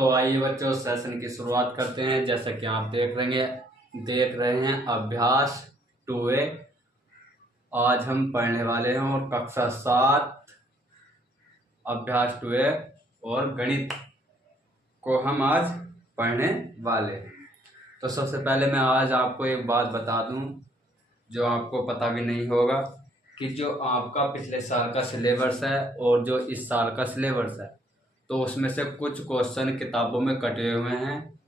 तो आइए बच्चों सेशन की शुरुआत करते हैं। जैसा कि आप देख रहे हैं अभ्यास 2A। आज हम पढ़ने वाले हैं और कक्षा 7 अभ्यास 2A और गणित को हम आज पढ़ने वाले हैं। तो सबसे पहले मैं आज आपको एक बात बता दूं जो आपको पता भी नहीं होगा कि जो आपका पिछले साल का सिलेबस है और जो इस साल का सिलेबस है तो उसमें से कुछ क्वेश्चन किताबों में कटे हुए हैं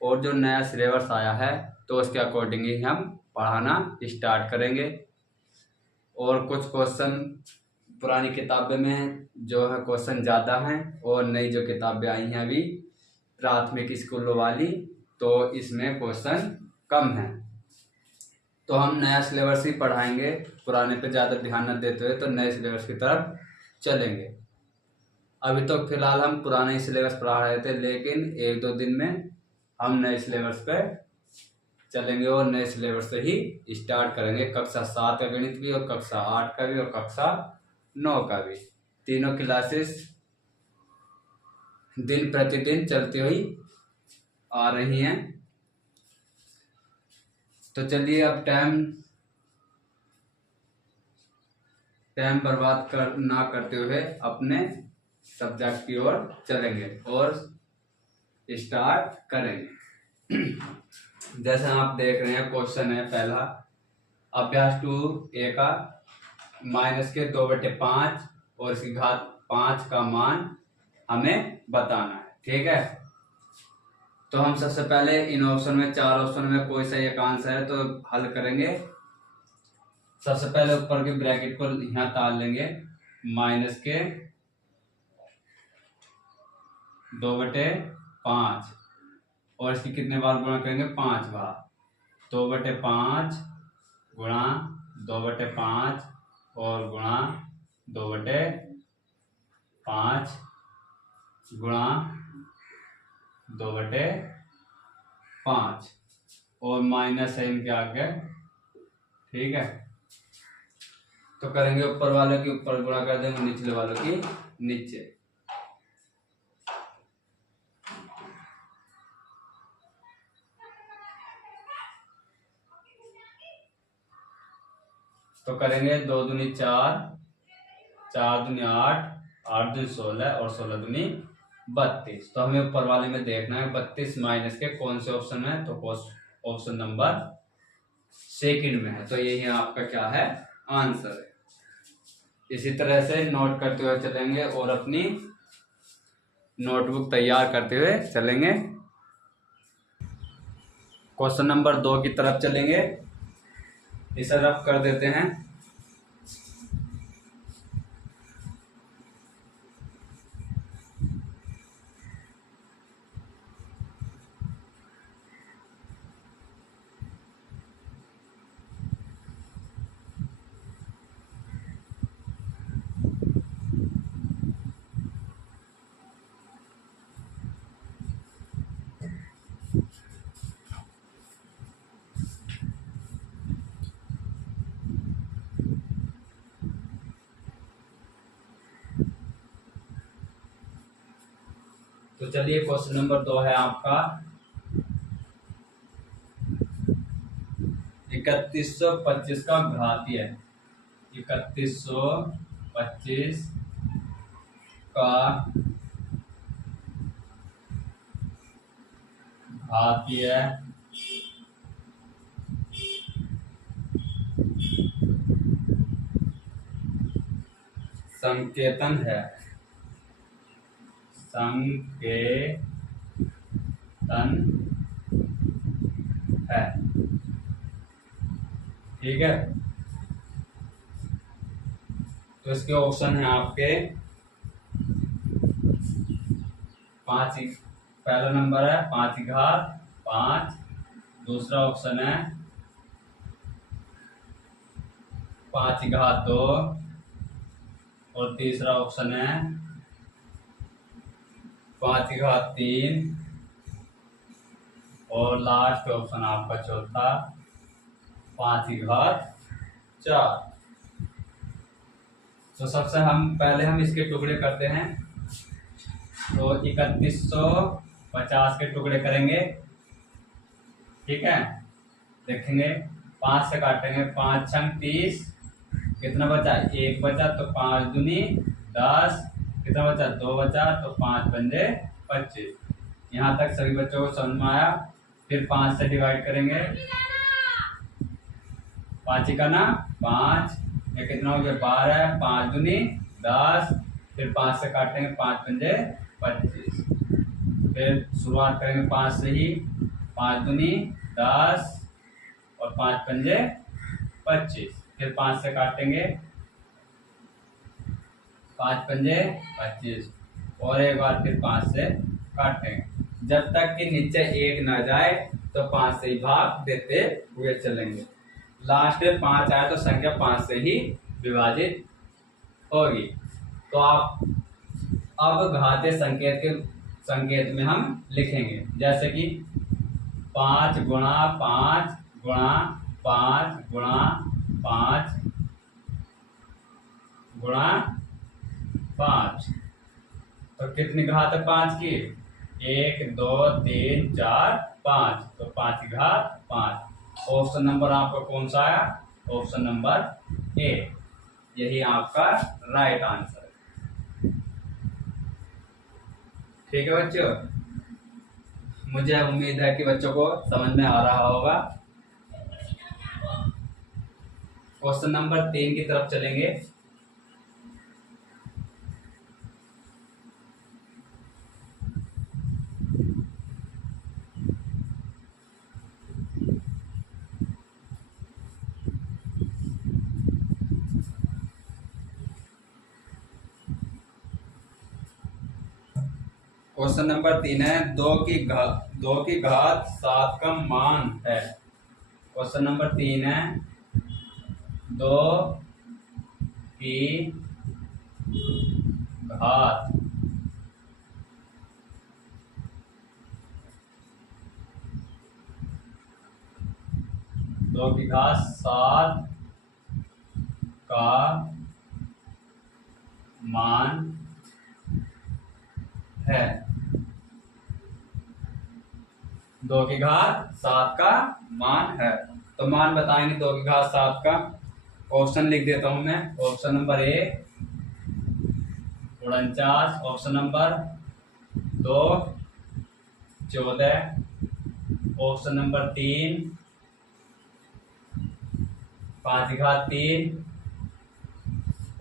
और जो नया सिलेबस आया है तो उसके अकॉर्डिंग ही हम पढ़ाना स्टार्ट करेंगे। और कुछ क्वेश्चन पुरानी किताबें में जो है क्वेश्चन ज़्यादा हैं और नई जो किताबें आई हैं अभी प्राथमिक स्कूलों वाली तो इसमें क्वेश्चन कम हैं। तो हम नया सिलेबस ही पढ़ाएंगे, पुराने पे ज़्यादा ध्यान न देते हुए तो नए सिलेबस की तरफ चलेंगे। अभी तो फिलहाल हम पुराने ही सिलेबस पढ़ा रहे थे, लेकिन 1-2 दिन में हम नए सिलेबस पे चलेंगे और नए सिलेबस से ही स्टार्ट करेंगे। कक्षा 7 का गणित भी और कक्षा 8 का भी और कक्षा 9 का भी, तीनों क्लासेस दिन प्रतिदिन चलती हुई आ रही हैं। तो चलिए अब टाइम बर्बाद ना करते हुए अपने सब्जेक्ट की ओर चलेंगे और स्टार्ट करेंगे। जैसे आप देख रहे हैं क्वेश्चन है पहला अभ्यास 2A का -2/5 और इसकी घात 5 का मान हमें बताना है। ठीक है, तो हम सबसे पहले इन ऑप्शन में 4 ऑप्शन में कोई सा एक आंसर है तो हल करेंगे। सबसे पहले ऊपर के ब्रैकेट को यहाँ डाल लेंगे -2/5 और इसकी कितने बार गुणा करेंगे 5 बार। 2/5 गुणा 2/5 और गुणा 2/5 गुणा 2/5 और माइनस है इनके आगे। ठीक है, तो करेंगे ऊपर वालों की ऊपर गुणा कर देंगे, निचले वालों की नीचे। तो करेंगे 2 दूनी 4, 4 दूनी 8, 8 दूनी 16 और 16 दूनी 32। तो हमें ऊपर वाले में देखना है 32 माइनस के कौन से ऑप्शन में, तो ऑप्शन नंबर सेकंड में है। तो यही आपका क्या है आंसर है। इसी तरह से नोट करते हुए चलेंगे और अपनी नोटबुक तैयार करते हुए चलेंगे। क्वेश्चन नंबर 2 की तरफ चलेंगे। इसे रफ कर देते हैं। तो चलिए क्वेश्चन नंबर 2 है आपका 3125 का घातीय। 3125 का घातीय संकेतन है। ठीक है, तो इसके ऑप्शन है आपके 5, पहला नंबर है 5 की घात 5, दूसरा ऑप्शन है 5 की घात 2 और तीसरा ऑप्शन है 5 की घात 3 और लास्ट ऑप्शन आपका चौथा 5 की घात 4। तो सबसे पहले हम इसके टुकड़े करते हैं। तो 3150 के टुकड़े करेंगे। ठीक है, देखेंगे 5 से काटेंगे, 5 छंग 30, कितना बचा, 1 बचा, तो 5 दूनी 10, कितना बचा, 2 बचा, तो 5 पंजे 25। यहाँ तक सभी बच्चों को समझ में आया। फिर 5 से डिवाइड करेंगे, 5 का ना 5, ये कितना हो गया 12, 5 दूनी 10, फिर 5 से काटेंगे, 5 पंजे 25। फिर शुरुआत करेंगे 5 से ही, 5 दूनी 10 और 5 पंजे 25। फिर 5 से काटेंगे, 5 पंजे 25, और एक बार फिर 5 से काटेंगे। जब तक कि नीचे 1 ना जाए तो 5 से ही भाग देते हुए चलेंगे। लास्ट में 5 आए तो संख्या 5 से ही विभाजित होगी। तो आप अब घातीय संकेत में हम लिखेंगे, जैसे कि 5 गुणा 5 गुणा 5 गुणा 5 गुणा 5। तो कितनी घात है 5 की, 1 2 3 4 5, तो 5 की घात 5। ऑप्शन नंबर आपका कौन सा आया, ऑप्शन नंबर ए, यही आपका राइट आंसर है। ठीक है बच्चों, मुझे उम्मीद है कि बच्चों को समझ में आ रहा होगा। क्वेश्चन नंबर 3 की तरफ चलेंगे। क्वेश्चन नंबर 3 है, 2 की घात 7 का मान है। क्वेश्चन नंबर 3 है, 2 की घात 2 की घात 7 का मान है। 2 की घात 7 का मान है, तो मान बताएंगे 2 की घात 7 का। ऑप्शन लिख देता हूं मैं। Option number A 49, option number 2 14, option number 3 5 की घात 3,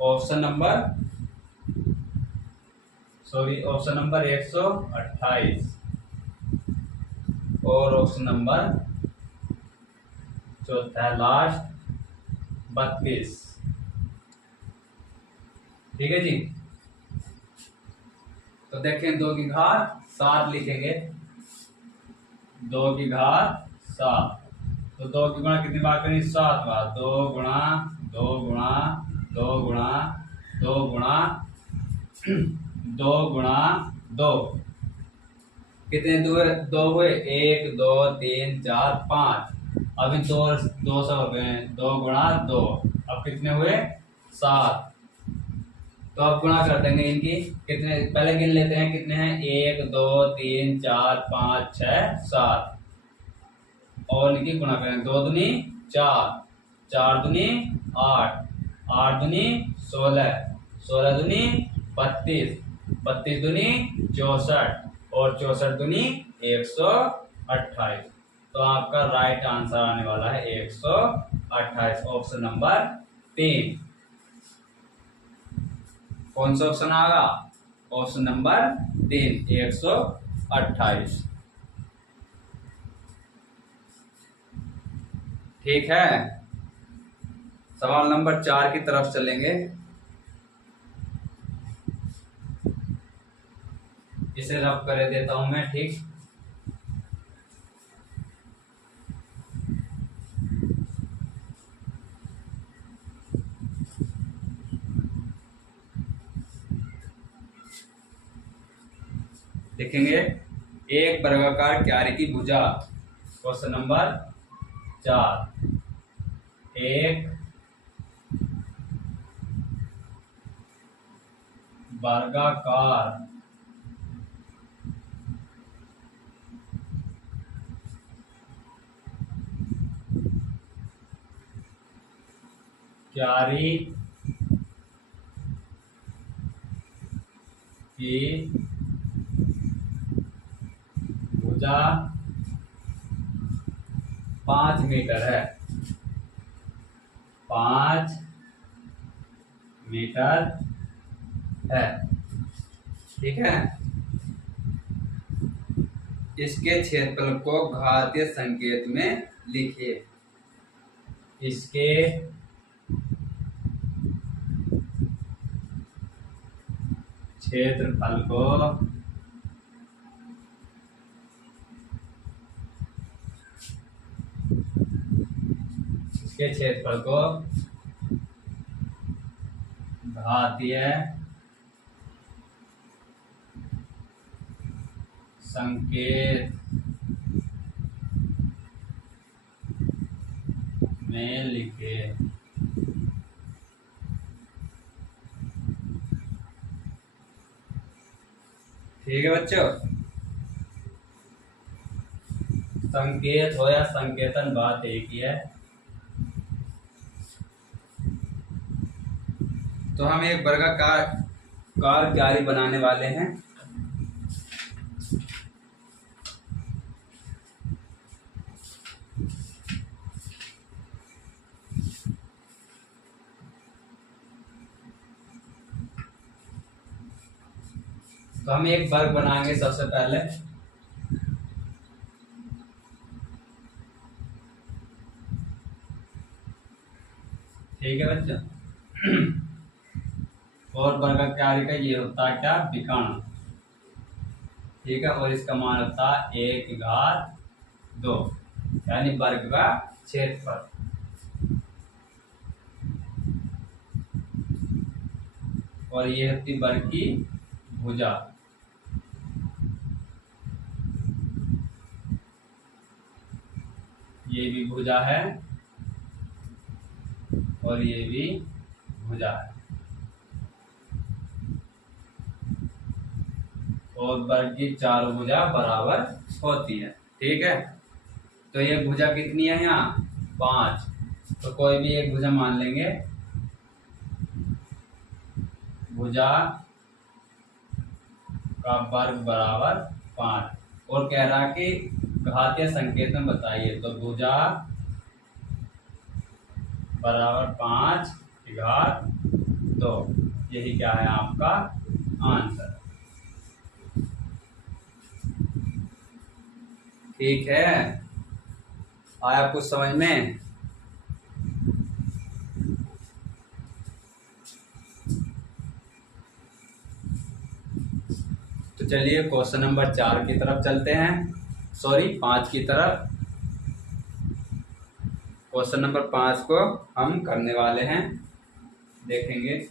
ऑप्शन नंबर 128, और ऑप्शन नंबर चौथा लास्ट 32। ठीक है जी, तो देखें 2 की घात 7 लिखेंगे, 2 की घात 7, तो 2 की गुणा कितनी बार करेंगे, 7 बार, 2 गुणा 2 गुणा 2 गुणा 2 गुणा 2 गुणा 2, कितने दो हुए, 1 2 3 4 5, अभी 2 सौ हो गए, 2 गुणा 2, अब कितने हुए 7। तो अब गुणा कर देंगे इनकी, कितने पहले गिन लेते हैं, कितने हैं, 1 2 3 4 5 6 7, और इनकी गुणा करें, 2 दूनी 4, 4 दूनी 8, 8 दूनी 16, 16 दूनी 32, 32 दूनी 64, और 64 दूनी 128। तो आपका राइट आंसर आने वाला है 128, ऑप्शन नंबर 3। कौन सा ऑप्शन आएगा, ऑप्शन नंबर 3 128। ठीक है, सवाल नंबर 4 की तरफ चलेंगे। इसे रब कर देता हूं मैं। ठीक, लिखेंगे, एक वर्गाकार क्यारी की भुजा, क्वेश्चन नंबर 4, एक वर्गाकार क्यारी की भुजा 5 मीटर है। 5 मीटर है, ठीक है। इसके क्षेत्रफल को घातीय संकेत में लिखिए। इसके क्षेत्रफल को घातीय संकेत में लिखे। ठीक है बच्चों, संकेत हो या संकेतन बात एक ही है। तो हम एक वर्गाकार क्यारी बनाने वाले हैं। तो हम एक वर्ग बनाएंगे सबसे पहले। ठीक है बच्चों, और वर्गाकार का ये होता है क्या, विकर्ण। ठीक है, और इसका मान होता है 1/2, यानी वर्ग का क्षेत्रफल। और ये होती वर्ग की भुजा। ये भी भुजा है और ये भी भुजा है। और वर्ग की चारों भुजा बराबर होती है। ठीक है, तो ये भुजा कितनी है यहाँ, 5। तो कोई भी एक भुजा मान लेंगे। भुजा का वर्ग बराबर 5। और कह रहा कि घातीय संकेत में बताइए, तो भुजा बराबर 5/2। यही क्या है आपका आंसर। ठीक है, आया कुछ समझ में। तो चलिए क्वेश्चन नंबर 4 की तरफ चलते हैं, सॉरी 5 की तरफ। क्वेश्चन नंबर 5 को हम करने वाले हैं, देखेंगे।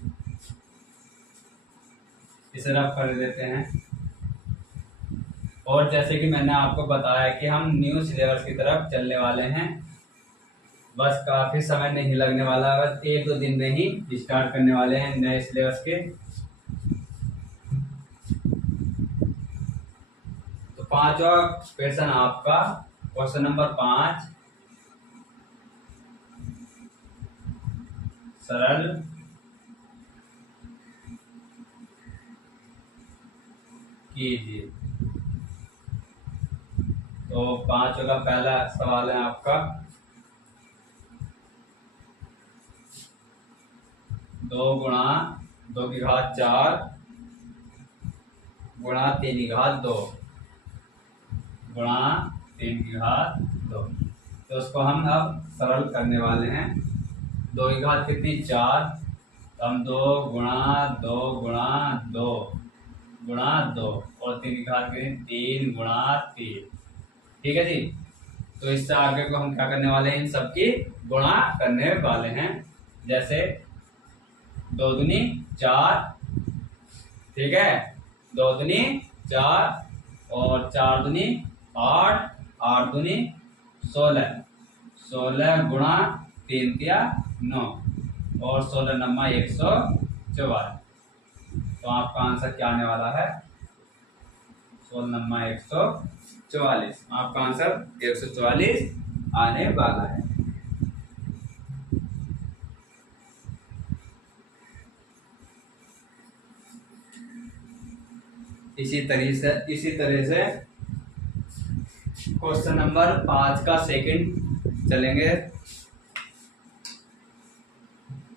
इसे रफ कर देते हैं। और जैसे कि मैंने आपको बताया कि हम न्यू सिलेबस की तरफ चलने वाले हैं। बस काफ़ी समय नहीं लगने वाला, बस 1-2 दिन में ही स्टार्ट करने वाले हैं नए सिलेबस के। तो 5वां क्वेश्चन आपका, क्वेश्चन नंबर 5, सरल कीजिए। तो 5 का पहला सवाल है आपका, 2 गुणा 2 की घात 4 गुणा 3 की घात 2 गुणा 3 की घात 2। तो उसको हम अब सरल करने वाले हैं। 2 की घात कितनी, 4। तो हम 2 गुणा 2 गुणा 2 गुणा 2, और 3 की घात कितनी, 3 गुणा 3। ठीक है जी। तो इससे आगे को हम क्या करने वाले हैं, इन सबकी गुणा करने वाले हैं। जैसे 2 दूनी 4, ठीक है, 2 दूनी 4 और 4 दूनी 8, 8 दूनी 16, 16 गुणा 3 तिया 9, और 16 नम्मा 144। तो आपका आंसर क्या आने वाला है, 16 नम्मा 144। आपका आंसर 144 आने वाला है। इसी तरह से क्वेश्चन नंबर 5 का सेकंड चलेंगे।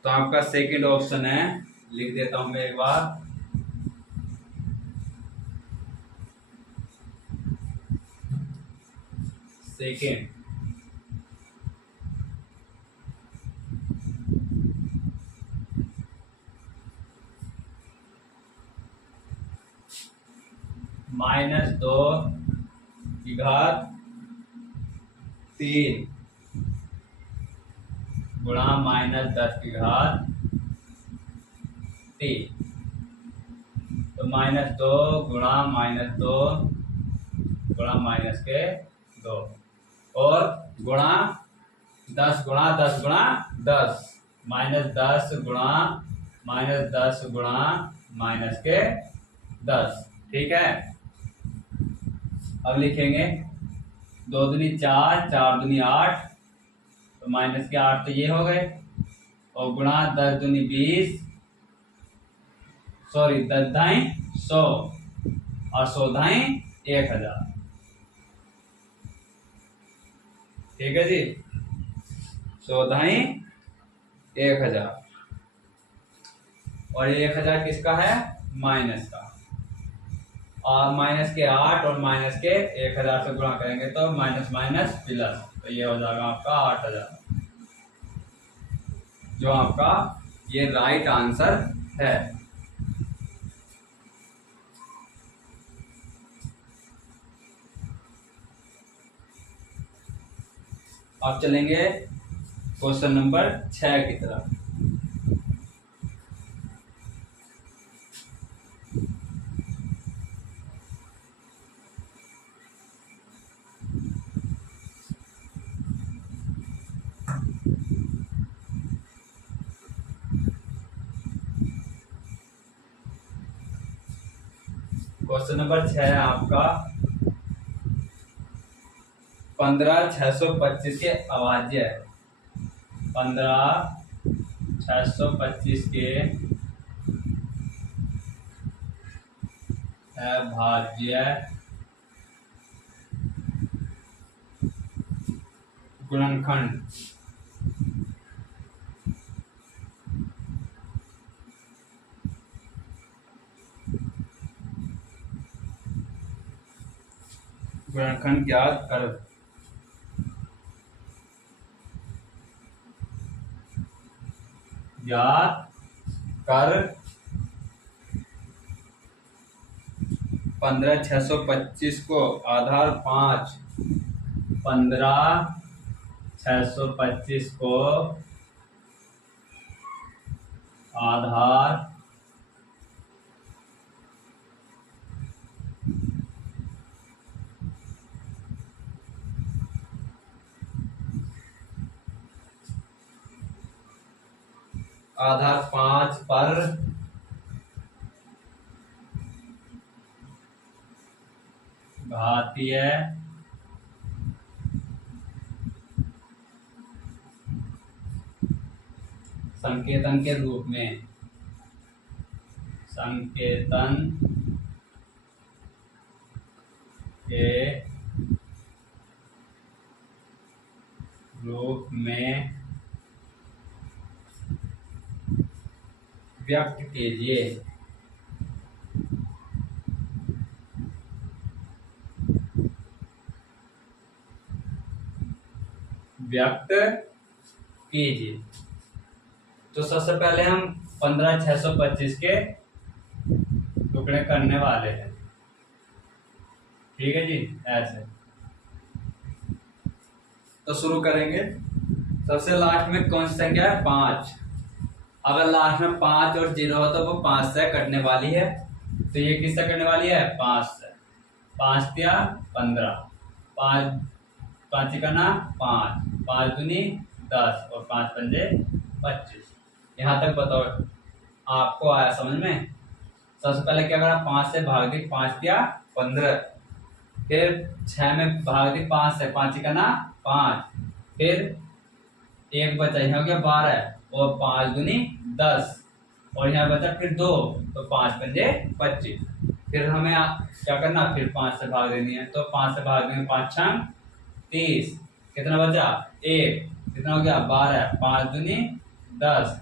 तो आपका सेकंड ऑप्शन है, लिख देता हूं मैं एक बार, सेकंड -2 की घात 3 गुणा -10 की घात 3। तो -2 गुणा -2 गुणा -2 और गुणा 10 गुणा 10 गुणा 10 -10 गुणा -10 गुणा -10। ठीक है, अब लिखेंगे 2 दूनी 4, 4 दूनी 8, तो -8 तो ये हो गए, और गुणा 10 दूनी 20, सॉरी 10 दाई 100 और 100 दाई 1000। ठीक है जी, 100 दाई 1000, और 1000 किसका है? माइनस का, और माइनस के 8 और माइनस के 1000 से गुणा करेंगे तो माइनस माइनस प्लस, तो ये हो जाएगा आपका 8000, जो आपका ये राइट आंसर है। अब चलेंगे क्वेश्चन नंबर 6 की तरफ। क्वेश्चन नंबर 6 है आपका 15,625 के अभाज्य है। 15,625 के अभाज्य गुणनखंड ज्ञात कर। ज्ञात कर 15,625 को आधार 5, 15,625 को आधार 5 पर घातीय संकेतन के रूप में व्यक्त कीजिए। व्यक्त कीजिए। तो सबसे पहले हम 15,625 के टुकड़े करने वाले हैं। ठीक है जी, ऐसे तो शुरू करेंगे। सबसे लास्ट में कौन सी संख्या है? 5। अगर लास्ट में 5 और 0 हो तो वो 5 से कटने वाली है, तो ये किससे कटने वाली है? 5 से। 5 या 15, 5 करना 5, 5 दूनी 10 और 5 पंजे 25। यहाँ तक बताओ आपको आया समझ में? सबसे पहले क्या करा? 5 से भाग दी, 5 या 15, फिर 6 में भाग दी 5 से, 5 करना 5, फिर एक बचा, यहाँ हो गया 12 और 5 दूनी 10 और यहाँ बचा फिर 2, तो 5 पंजे 25। फिर हमें क्या करना, फिर 5 से भाग देनी है। तो 5 से भाग देंगे, 5 छंग 30, कितना बचा 1, कितना हो गया 12, 5 दूनी 10,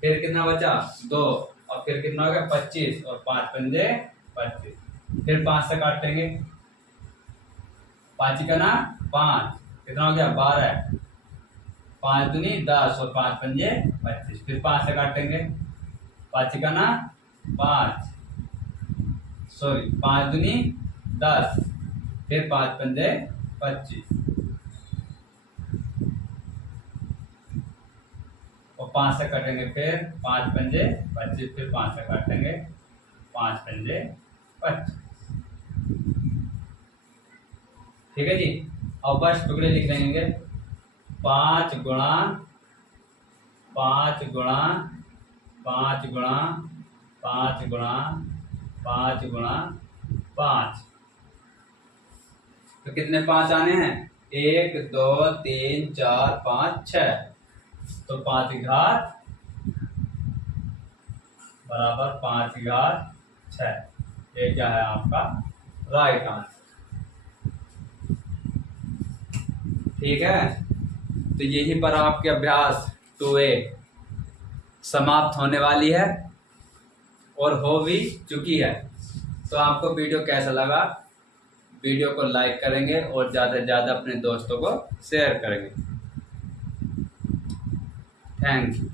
फिर कितना बचा 2, और फिर कितना हो गया 25, और 5 पंजे 25। फिर 5 से काटेंगे, 5 का ना 5, कितना हो गया 12, 5 दूनी 10, और 5 पंजे 25। फिर 5 से काटेंगे, 5 का ना 5, सॉरी 5 दूनी 10, फिर 5 पंजे 25, और 5 से काटेंगे, फिर 5 पंजे 25, फिर 5 से काटेंगे, 5 पंजे 25। ठीक है जी। अब बस टुकड़े लिख लेंगे, 5 गुणा 5 गुणा 5 गुणा 5 गुणा 5 गुणा 5। तो कितने 5 आने हैं, 1 2 3 4 5 6। तो 5 की घात बराबर 5 की घात 6। ये क्या है आपका राइट आंसर। ठीक है, तो यहीं पर आपके अभ्यास 2A समाप्त होने वाली है और हो भी चुकी है। तो आपको वीडियो कैसा लगा, वीडियो को लाइक करेंगे और ज़्यादा से ज़्यादा अपने दोस्तों को शेयर करेंगे। Thank you.